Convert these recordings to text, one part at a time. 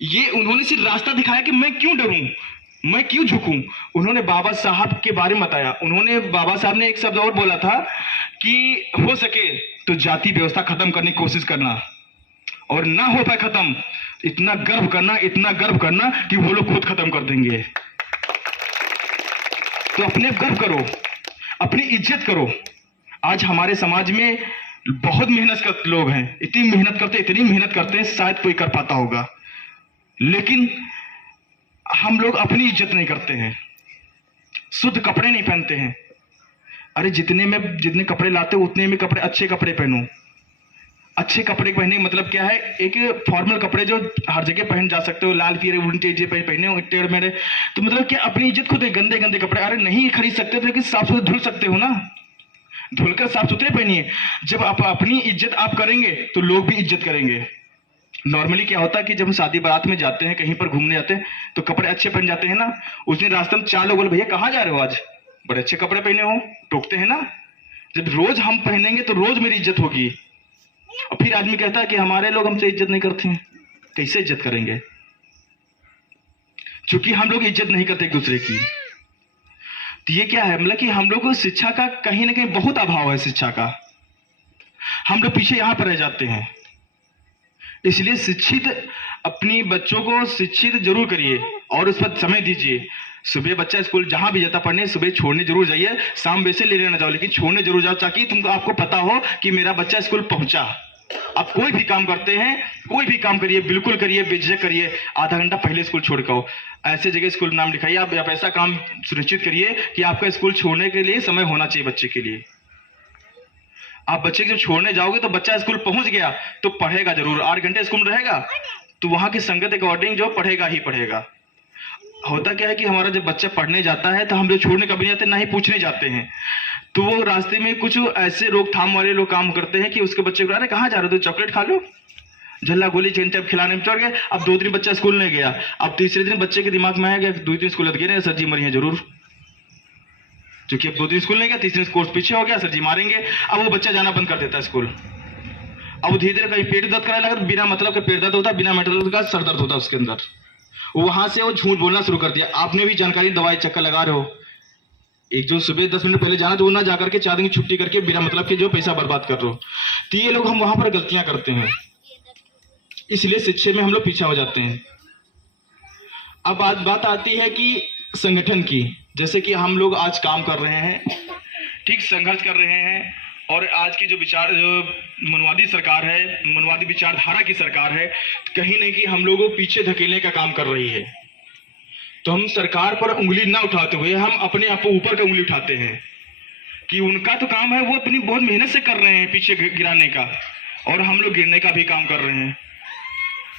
ये उन्होंने सिर्फ रास्ता दिखाया कि मैं क्यों डरूं, मैं क्यों झुकूं। उन्होंने बाबा साहब के बारे में बताया। उन्होंने, बाबा साहब ने एक शब्द और बोला था कि हो सके तो जाति व्यवस्था खत्म करने की कोशिश करना, और ना हो पाए खत्म, इतना गर्व करना, इतना गर्व करना कि वो लोग खुद खत्म कर देंगे। तो अपने गर्व करो, अपनी इज्जत करो। आज हमारे समाज में बहुत मेहनत करते लोग हैं, इतनी मेहनत करते हैं, शायद कोई कर पाता होगा, लेकिन हम लोग अपनी इज्जत नहीं करते हैं, शुद्ध कपड़े नहीं पहनते हैं। अरे जितने कपड़े लाते हो उतने में कपड़े, अच्छे कपड़े पहनो। अच्छे कपड़े पहनने का मतलब क्या है? एक फॉर्मल कपड़े जो हर जगह पहन जा सकते हो, लाल पीले उल्टे पहने हो टेढ़ मेढ़े, तो मतलब क्या अपनी इज्जत खुद है। गंदे गंदे कपड़े अरे नहीं खरीद सकते तो लेकिन साफ सुथरे धुल सकते हो ना, धुलकर साफ सुथरे पहनिए। जब आप अपनी इज्जत आप करेंगे तो लोग भी इज्जत करेंगे। नॉर्मली क्या होता है कि जब हम शादी बारात में जाते हैं, कहीं पर घूमने जाते हैं, तो कपड़े अच्छे पहन जाते हैं ना। उस दिन रास्ते में 4 लोग बोले भैया कहाँ जा रहे हो आज, बड़े अच्छे कपड़े पहने हो, टोकते हैं ना। जब रोज हम पहनेंगे तो रोज मेरी इज्जत होगी। और फिर आदमी कहता है कि हमारे लोग हमसे इज्जत नहीं करते हैं, कैसे इज्जत करेंगे? क्योंकि हम लोग इज्जत नहीं करते एक दूसरे की। तो ये क्या है, मतलब कि हम लोग को शिक्षा का कहीं ना कहीं बहुत अभाव है। शिक्षा का हम लोग पीछे यहां पर रह जाते हैं। इसलिए शिक्षित, अपनी बच्चों को शिक्षित जरूर करिए और उस पर समय दीजिए। सुबह बच्चा स्कूल जहां भी जाता पढ़ने, सुबह छोड़ने जरूर जाइए, शाम वैसे ले लेना जाओ, लेकिन छोड़ने जरूर जाओ, ताकि तुमको, आपको पता हो कि मेरा बच्चा स्कूल पहुंचा। आप कोई भी काम करते हैं, कोई भी काम करिए, बिल्कुल करिए, बेझिझक करिए, आधा घंटा पहले स्कूल छोड़ के आओ। ऐसे जगह स्कूल नाम लिखाइए। आप ऐसा काम सुनिश्चित करिए कि आपका स्कूल छोड़ने के लिए समय होना चाहिए बच्चे के लिए। आप बच्चे को जब छोड़ने जाओगे तो बच्चा स्कूल पहुंच गया तो पढ़ेगा जरूर। 8 घंटे स्कूल में रहेगा तो वहां की संगत अकॉर्डिंग जो पढ़ेगा ही पढ़ेगा। होता क्या है कि हमारा जब बच्चा पढ़ने जाता है तो हम लोग छोड़ने कभी नहीं जाते, ना ही पूछने जाते हैं। तो वो रास्ते में कुछ ऐसे रोकथाम वाले लोग काम करते हैं कि उसके बच्चे को, अरे कहाँ जा रहे हो, तो चॉकलेट खा लो, झल्ला गोली चेन टैप खिलाने में चढ़ गए। अब 2 दिन बच्चा स्कूल नहीं गया, अब तीसरे दिन बच्चे के दिमाग में आ गया 2 दिन स्कूल लग गए, सर जी मरी है जरूर, क्योंकि अब 2 दिन स्कूल नहीं गया, तीसरे दिन कोर्स पीछे हो गया, सर जी मारेंगे। अब वो बच्चा जाना बंद कर देता है स्कूल। अब धीरे धीरे कहीं पेट दर्द कराने लगा, बिना मतलब का पेट दर्द होता, बिना मतलब का सर दर्द होता उसके अंदर। वहां से वो झूठ बोलना शुरू कर दिया। आपने भी जानकारी दवाई चक्कर लगा रहे हो, एक जो सुबह 10 मिनट पहले जाना, तो वो ना जाकर के 4 दिन की छुट्टी करके बिना मतलब के जो पैसा बर्बाद कर रहे हो। तो ये लोग, हम वहां पर गलतियां करते हैं, इसलिए शिक्षा में हम लोग पीछे हो जाते हैं। अब आज बात आती है कि संगठन की, जैसे कि हम लोग आज काम कर रहे हैं, ठीक, संघर्ष कर रहे हैं, और आज की जो मनवादी सरकार है, मनवादी विचारधारा की सरकार है, कहीं नहीं कि हम लोगों को पीछे धकेलने का काम कर रही है। तो हम सरकार पर उंगली ना उठाते हुए हम अपने आप को ऊपर का उंगली उठाते हैं कि उनका तो काम है, वो अपनी बहुत मेहनत से कर रहे हैं पीछे गिराने का, और हम लोग गिरने का भी काम कर रहे हैं।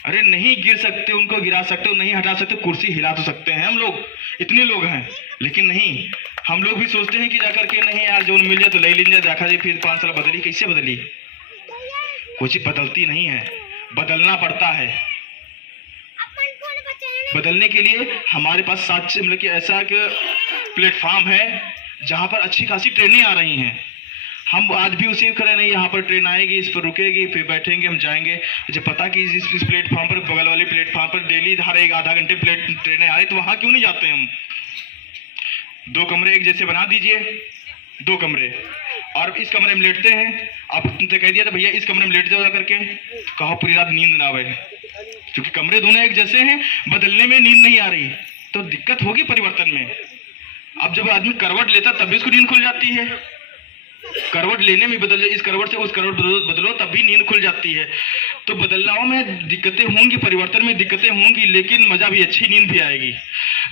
अरे नहीं गिर सकते, उनको गिरा सकते हो, नहीं हटा सकते, कुर्सी हिला तो सकते हैं हम लोग, इतने लोग हैं, लेकिन नहीं, हम लोग भी सोचते हैं कि जाकर के नहीं यार जो मिल जाए तो ले लीजिए, देखा जाए फिर 5 साल बदली, कैसे बदली? कोई चीज बदलती नहीं है, बदलना पड़ता है। बदलने के लिए हमारे पास मतलब कि ऐसा एक प्लेटफॉर्म है जहां पर अच्छी खासी ट्रेनें आ रही हैं। हम आज भी उसी खड़े नहीं, यहाँ पर ट्रेन आएगी, इस पर रुकेगी, फिर बैठेंगे, हम जाएंगे। जब पता कि इस प्लेटफॉर्म पर, बगल वाले प्लेटफॉर्म पर डेली हर एक आधा घंटे ट्रेनें आ रही, तो वहां क्यों नहीं जाते हम? 2 कमरे एक जैसे बना दीजिए, 2 कमरे, और इस कमरे में लेटते हैं। आप तुमसे कह दिया था भैया इस कमरे में लेट जाओ करके, कहो पूरी रात नींद ना आवे, क्योंकि कमरे दोनों एक जैसे हैं, बदलने में नींद नहीं आ रही, तो दिक्कत होगी परिवर्तन में। अब जब आदमी करवट लेता तब भी उसको नींद खुल जाती है, करवट लेने में बदल, इस करवट से उस करवट बदलो तब भी नींद खुल जाती है। तो बदलाव में दिक्कतें होंगी, परिवर्तन में दिक्कतें होंगी, लेकिन मजा भी, अच्छी नींद भी आएगी।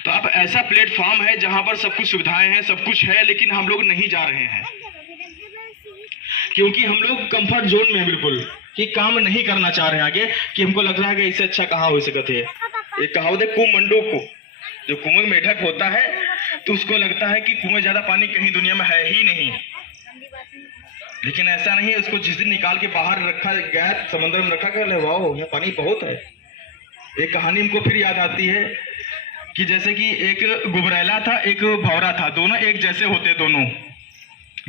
तो अब ऐसा प्लेटफॉर्म है जहां पर सब कुछ सुविधाएं हैं, सब कुछ है, लेकिन हम लोग नहीं जा रहे हैं, क्योंकि हम लोग कंफर्ट जोन में बिल्कुल कि काम नहीं करना चाह रहे हैं आगे, कि हमको लग रहा है कि इससे अच्छा कहाँ हो सकते है। एक कहावत है कुमंडो को, जो कुएं में मेढक होता है तो उसको लगता है कि कुएं ज्यादा पानी कहीं दुनिया में है ही नहीं, लेकिन ऐसा नहीं है। उसको जिस दिन निकाल के बाहर रखा गया, समंदर में रखा गया, वाह यहाँ पानी बहुत है। एक कहानी हमको फिर याद आती है कि जैसे कि एक गुबरैला था, एक भौरा था, दोनों एक जैसे होते, दोनों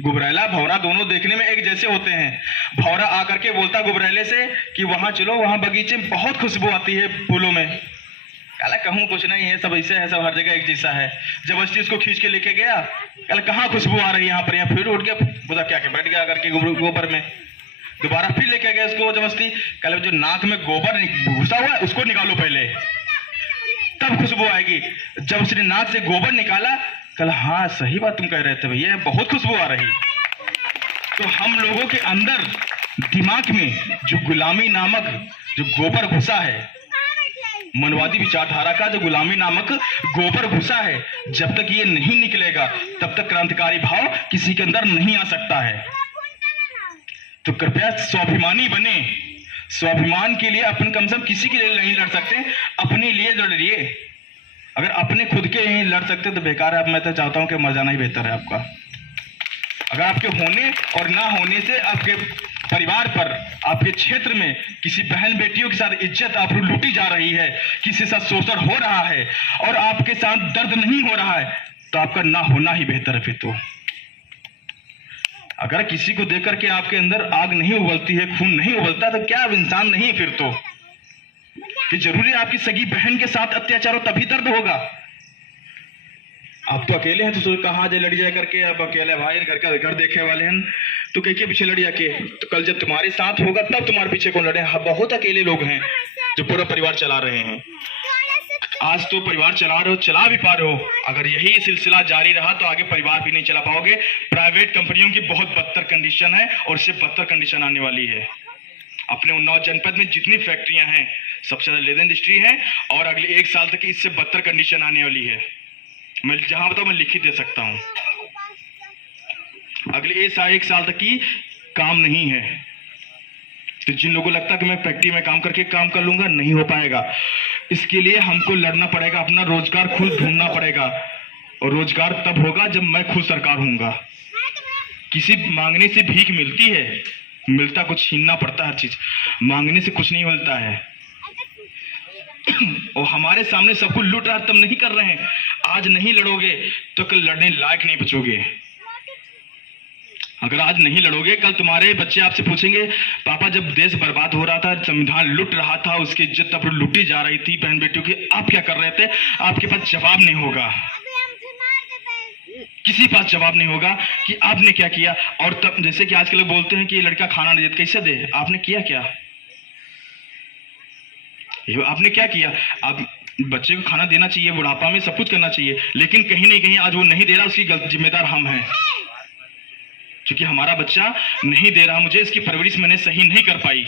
गुबरैला भौरा दोनों देखने में एक जैसे होते हैं। भौरा आकर के बोलता गुबरैले से कि वहां चलो, वहां बगीचे में बहुत खुशबू आती है फूलों में। कहला कहूँ कुछ नहीं है, सब ऐसे है, सब हर जगह एक जैसा है। जबरदस्ती उसको खींच के लेके गया। कहला कहाँ खुशबू आ रही है यहाँ पर? यहाँ फिर उठ गया, बोला क्या बैठ गया करके गोबर में। दोबारा फिर लेके गया उसको जबरदस्ती। कहला जो नाक में गोबर घुसा हुआ है उसको निकालो पहले, तब खुशबू आएगी। जब उसने नाक से गोबर निकाला, कल हाँ सही बात तुम कह रहे थे भैया, बहुत खुशबू आ रही। तो हम लोगों के अंदर दिमाग में जो गुलामी नामक जो गोबर घुसा है, मनवादी विचारधारा का जो गुलामी नामक गोबर घुसा है, जब तक ये नहीं निकलेगा तब तक क्रांतिकारी भाव किसी के अंदर नहीं आ सकता है। तो कृपया स्वाभिमानी बने। स्वाभिमान के लिए अपन कम से कम किसी के लिए नहीं लड़ सकते, अपने लिए लड़िए। अगर अपने खुद के नहीं लड़ सकते तो बेकार है। मैं तो चाहता हूं कि मर जाना ही बेहतर है आपका। अगर आपके होने और ना होने से आपके परिवार पर, आपके क्षेत्र में किसी बहन बेटियों के साथ इज्जत आप लूटी जा रही है, किसी के साथ शोषण हो रहा है और आपके साथ दर्द नहीं हो रहा है, तो आपका ना होना ही बेहतर है। फिर तो अगर किसी को देख करके आपके अंदर आग नहीं उबलती है, खून नहीं उबलता, तो क्या आप इंसान नहीं है? फिर तो कि जरूरी आपकी सगी बहन के साथ अत्याचार हो तभी दर्द होगा। आप तो अकेले हैं तो कहाँ जाए लड़ जाए करके, आप अकेले भाई घर का घर देखे वाले हैं तो कह के पीछे लड़ जाके, तो कल जब तुम्हारे साथ होगा तब तुम्हारे पीछे कौन लड़े? हाँ, बहुत अकेले लोग हैं जो पूरा परिवार चला रहे हैं। आज तो परिवार चला रहे हो, चला भी पा रहे हो। अगर यही सिलसिला जारी रहा तो आगे परिवार भी नहीं चला पाओगे। प्राइवेट कंपनियों की बहुत बदतर कंडीशन है और इससे बदतर कंडीशन आने वाली है। अपने उन्नाव जनपद में जितनी फैक्ट्रियां हैं सबसे ज्यादा लेदर इंडस्ट्री है और अगले 1 साल तक इससे बदतर कंडीशन आने वाली है। मैं जहां बताऊं मैं लिखित दे सकता हूं। अगले 1 साल तक की काम नहीं है। तो जिन लोगों को लगता है कि मैं फैक्ट्री में काम करके काम कर लूंगा, नहीं हो पाएगा। इसके लिए हमको लड़ना पड़ेगा, अपना रोजगार खुद ढूंढना पड़ेगा और रोजगार तब होगा जब मैं खुद सरकार हूंगा। किसी मांगने से भीख मिलती है? मिलता कुछ, छीनना पड़ता है हर चीज, मांगने से कुछ नहीं मिलता है। और हमारे सामने सब कुछ लूट रहा है, तुम नहीं कर रहे हैं। आज नहीं लड़ोगे तो कल लड़ने लायक नहीं बचोगे। अगर आज नहीं लड़ोगे, कल तुम्हारे बच्चे आपसे पूछेंगे पापा जब देश बर्बाद हो रहा था, संविधान लुट रहा था, उसकी इज्जत तब लूटी जा रही थी बहन बेटियों की, आप क्या कर रहे थे? आपके पास जवाब नहीं होगा, किसी पास जवाब नहीं होगा कि आपने क्या किया। और तब जैसे कि आजकल लोग बोलते हैं कि ये लड़का खाना नहीं देता, कैसे दे? आपने किया क्या? आपने क्या किया? आप बच्चे को खाना देना चाहिए, बुढ़ापा में सब कुछ करना चाहिए, लेकिन कहीं नहीं कहीं आज वो नहीं दे रहा, उसकी जिम्मेदार हम हैं। क्योंकि हमारा बच्चा नहीं दे रहा मुझे, इसकी परवरिश मैंने सही नहीं कर पाई,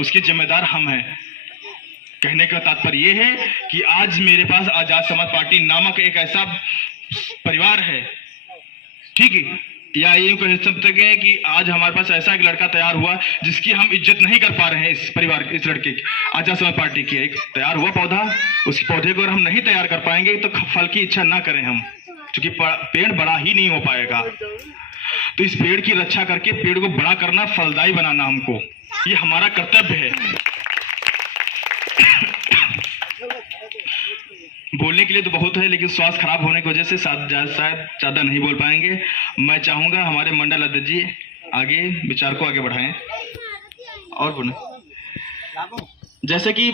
उसके जिम्मेदार हम हैं। कहने का तात्पर्य यह है कि आज मेरे पास आजाद समाज पार्टी नामक एक ऐसा परिवार है, ठीक है, या ये कह सकते हैं कि आज हमारे पास ऐसा एक लड़का तैयार हुआ जिसकी हम इज्जत नहीं कर पा रहे हैं। इस परिवार, इस लड़के की, आजाद समाज पार्टी की एक तैयार हुआ पौधा, उस पौधे को अगर हम नहीं तैयार कर पाएंगे तो फल की इच्छा ना करें हम, क्योंकि पेड़ बड़ा ही नहीं हो पाएगा। तो इस पेड़ की रक्षा करके पेड़ को बड़ा करना, फलदायी बनाना, हमको ये हमारा कर्तव्य है। बोलने के लिए तो बहुत है, लेकिन स्वास्थ्य खराब होने की वजह से शायद ज्यादा नहीं बोल पाएंगे। मैं चाहूंगा हमारे मंडल अध्यक्ष जी आगे विचार को आगे बढ़ाएं और बोले। जैसे कि